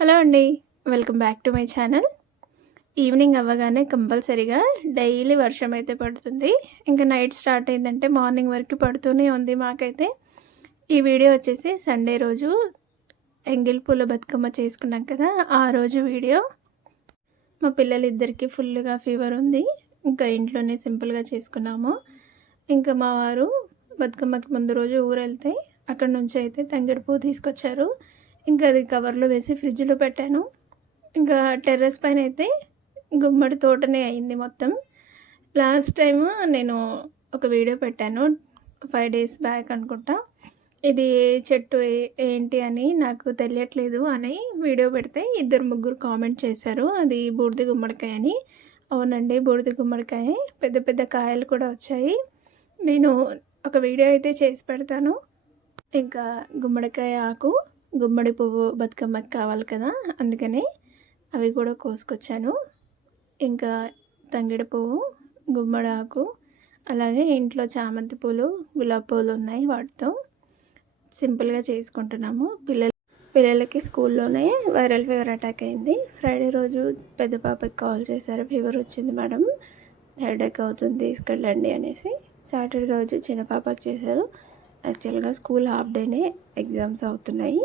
Hello అండి. Welcome back to my channel. Evening అవ్వగానే కంపల్సరీగా డైలీ వర్షం అయితే పడుతుంది. ఇంకా నైట్ స్టార్ట్ అయిందంటే మార్నింగ్ వరకు పడుతూనే ఉంది మాకైతే. ఈ వీడియో వచ్చేసి సండే రోజు ఎంగిల్ పూల బతుకమ్మ చేసుకున్నాం కదా, ఆ రోజు వీడియో. మా పిల్లలిద్దరికీ ఫుల్గా ఫీవర్ ఉంది. ఇంకా ఇంట్లోనే సింపుల్గా చేసుకున్నాము. ఇంకా మా వారు బతుకమ్మకి ముందు రోజు ఊరెళ్తే అక్కడ నుంచి అయితే తంగేడు పువ్వు తీసుకొచ్చారు. ఇంకా అది కవర్లో వేసి ఫ్రిడ్జ్లో పెట్టాను. ఇంకా టెర్రస్ పైన అయితే గుమ్మడి తోటనే అయింది మొత్తం. లాస్ట్ టైము నేను ఒక వీడియో పెట్టాను 5 days బ్యాక్ అనుకుంటా. ఇది ఏ చెట్టు ఏంటి అని నాకు తెలియట్లేదు అని వీడియో పెడితే ఇద్దరు ముగ్గురు కామెంట్ చేశారు, అది బూడిద గుమ్మడికాయ అని. అవునండి, బూడిద గుమ్మడికాయ. పెద్ద పెద్ద కాయలు కూడా వచ్చాయి. నేను ఒక వీడియో అయితే చేసి పెడతాను. ఇంకా గుమ్మడికాయ ఆకు, గుమ్మడి పువ్వు బతుకమ్మకి కావాలి కదా, అందుకని అవి కూడా కోసుకొచ్చాను. ఇంకా తంగేడు పువ్వు, గుమ్మడి ఆకు, అలాగే ఇంట్లో చామంతి పూలు, గులాబీ పూలు ఉన్నాయి. వాటితో సింపుల్గా చేసుకుంటున్నాము. పిల్లలకి స్కూల్లోనే వైరల్ ఫీవర్ అటాక్ అయింది. ఫ్రైడే రోజు పెద్ద పాపకి కాల్ చేశారు, ఫీవర్ వచ్చింది మేడం, హెడేక్ అవుతుంది, తీసుకెళ్ళండి అనేసి. సాటర్డే రోజు చిన్న పాపకి చేశారు. యాక్చువల్గా స్కూల్ హాఫ్ డేనే, ఎగ్జామ్స్ అవుతున్నాయి.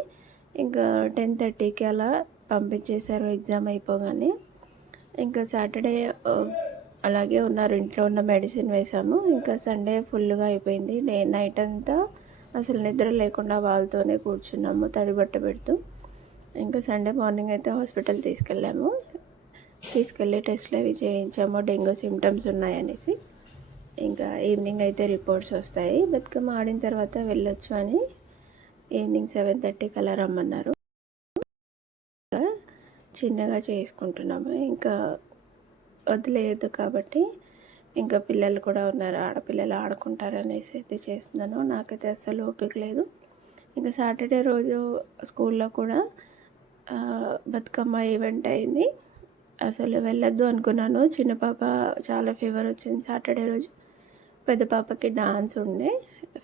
ఇంకా 10:30కి అలా పంపించేశారు ఎగ్జామ్ అయిపోగానే. ఇంకా సాటర్డే అలాగే ఉన్నారు, ఇంట్లో ఉన్న మెడిసిన్ వేసాము. ఇంకా సండే ఫుల్గా అయిపోయింది. నైట్ అంతా అసలు నిద్ర లేకుండా వాళ్ళతోనే కూర్చున్నాము తడిబట్ట పెడుతూ. ఇంకా సండే మార్నింగ్ అయితే హాస్పిటల్ తీసుకెళ్ళి టెస్ట్లు అవి చేయించాము, డెంగ్యూ సిమ్టమ్స్ ఉన్నాయనేసి. ఇంకా ఈవినింగ్ అయితే రిపోర్ట్స్ వస్తాయి. బతుకమ్మ ఆడిన తర్వాత వెళ్ళొచ్చు అని ఈవినింగ్ 7:30కి అలా రమ్మన్నారు. చిన్నగా చేసుకుంటున్నాము, ఇంకా వదిలేయద్దు కాబట్టి. ఇంకా పిల్లలు కూడా ఉన్నారు, ఆడపిల్లలు ఆడుకుంటారు అనేసి అయితే చేస్తున్నాను. నాకైతే అస్సలు ఓపిక లేదు. ఇంకా సాటర్డే రోజు స్కూల్లో కూడా బతుకమ్మ ఈవెంట్ అయింది. అసలు వెళ్ళొద్దు అనుకున్నాను. చిన్న పాప చాలా ఫీవర్ వచ్చింది సాటర్డే రోజు. పెద్ద పాపకి డాన్స్ ఉండే,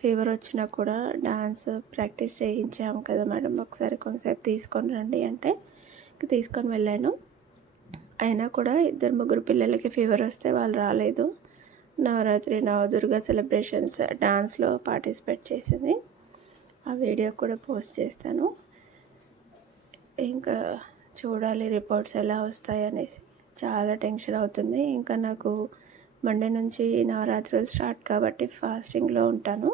ఫీవర్ వచ్చినా కూడా డాన్స్ ప్రాక్టీస్ చేయించాము కదా మేడం, ఒకసారి కొంతసేపు తీసుకొని రండి అంటే తీసుకొని వెళ్ళాను. అయినా కూడా 2-3 పిల్లలకి ఫీవర్ వస్తే వాళ్ళు రాలేదు. నవరాత్రి నవదుర్గ సెలబ్రేషన్స్ డాన్స్లో పార్టిసిపేట్ చేసింది. ఆ వీడియో కూడా పోస్ట్ చేస్తాను. ఇంకా చూడాలి రిపోర్ట్స్ ఎలా వస్తాయి అనేసి. చాలా టెన్షన్ అవుతుంది. ఇంకా నాకు మండే నుంచి నవరాత్రులు స్టార్ట్ కాబట్టి ఫాస్టింగ్లో ఉంటాను.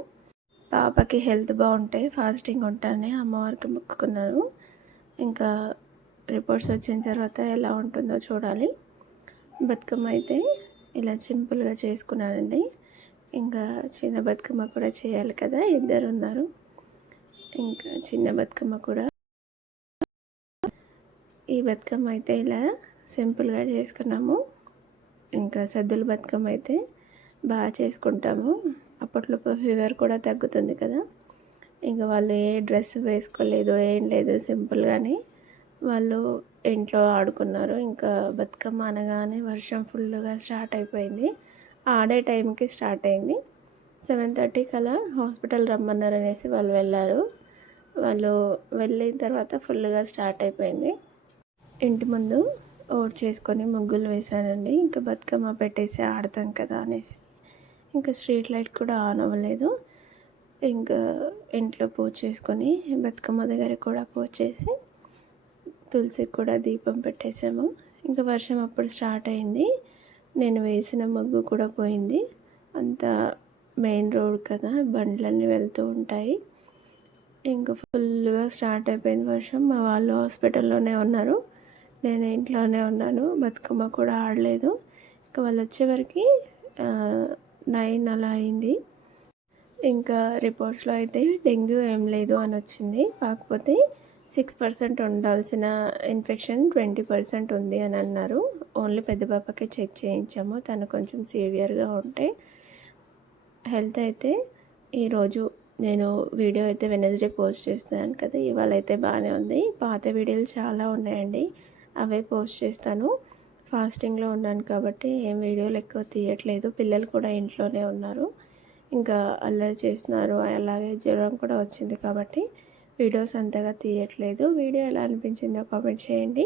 పాపకి హెల్త్ బాగుంటే ఫాస్టింగ్ ఉంటానని అమ్మవారికి మొక్కుకున్నాను. ఇంకా రిపోర్ట్స్ వచ్చిన తర్వాత ఎలా ఉంటుందో చూడాలి. బతుకమ్మ అయితే ఇలా సింపుల్గా చేసుకున్నానండి. ఇంకా చిన్న బతుకమ్మ కూడా చేయాలి కదా, ఇద్దరు ఉన్నారు. ఇంకా చిన్న బతుకమ్మ కూడా, ఈ బతుకమ్మ అయితే ఇలా సింపుల్గా చేసుకున్నాము. ఇంకా సద్దుల బతుకమ్మ అయితే బాగా చేసుకుంటాము. అప్పట్లో ఫీవర్ కూడా తగ్గుతుంది కదా. ఇంకా వాళ్ళు ఏ డ్రెస్ వేసుకోలేదు, ఏం లేదు, సింపుల్గానే వాళ్ళు ఇంట్లో ఆడుకున్నారు. ఇంకా బతుకమ్మ అనగానే వర్షం ఫుల్గా స్టార్ట్ అయిపోయింది. ఆడే టైంకి స్టార్ట్ అయింది. 7:30కి అలా హాస్పిటల్ రమ్మన్నారు అనేసి వాళ్ళు వెళ్ళారు. వాళ్ళు వెళ్ళిన తర్వాత ఫుల్గా స్టార్ట్ అయిపోయింది. ఇంటి ముందు చేసుకొని ముగ్గులు వేశానండి. ఇంకా బతుకమ్మ పెట్టేసి ఆడతాం కదా అనేసి. ఇంకా స్ట్రీట్ లైట్ కూడా ఆన్ అవ్వలేదు. ఇంకా ఇంట్లో పూజ చేసుకొని బతుకమ్మ దగ్గర కూడా పూజ చేసి తులసికి కూడా దీపం పెట్టేశాము. ఇంకా వర్షం అప్పుడు స్టార్ట్ అయింది. నేను వేసిన ముగ్గు కూడా పోయింది. అంతా మెయిన్ రోడ్ కదా, బండ్లన్నీ వెళ్తూ ఉంటాయి. ఇంకా ఫుల్గా స్టార్ట్ అయిపోయింది వర్షం. మా వాళ్ళు హాస్పిటల్లోనే ఉన్నారు, నేను ఇంట్లోనే ఉన్నాను. బతుకమ్మ కూడా ఆడలేదు. ఇంకా వాళ్ళు వచ్చేవరకు 9 అలా అయింది. ఇంకా రిపోర్ట్స్లో అయితే డెంగ్యూ ఏం లేదు అని వచ్చింది. కాకపోతే 6% ఉండాల్సిన ఇన్ఫెక్షన్ 20% ఉంది అని అన్నారు. ఓన్లీ పెద్ద పాపకే చెక్ చేయించాము, తను కొంచెం సివియర్గా ఉంటే. హెల్త్ అయితే ఈరోజు నేను వీడియో అయితే వెనస్డే పోస్ట్ చేస్తాను కదా, ఇవాళ అయితే బాగానే ఉంది. పాత వీడియోలు చాలా ఉన్నాయండి, అవే పోస్ట్ చేస్తాను. ఫాస్టింగ్లో ఉన్నాను కాబట్టి ఏం వీడియోలు ఎక్కువ తీయట్లేదు. పిల్లలు కూడా ఇంట్లోనే ఉన్నారు, ఇంకా అల్లరి చేస్తున్నారు. అలాగే జ్వరం కూడా వచ్చింది కాబట్టి వీడియోస్ అంతగా తీయట్లేదు. వీడియో ఎలా అనిపించిందో కామెంట్ చేయండి.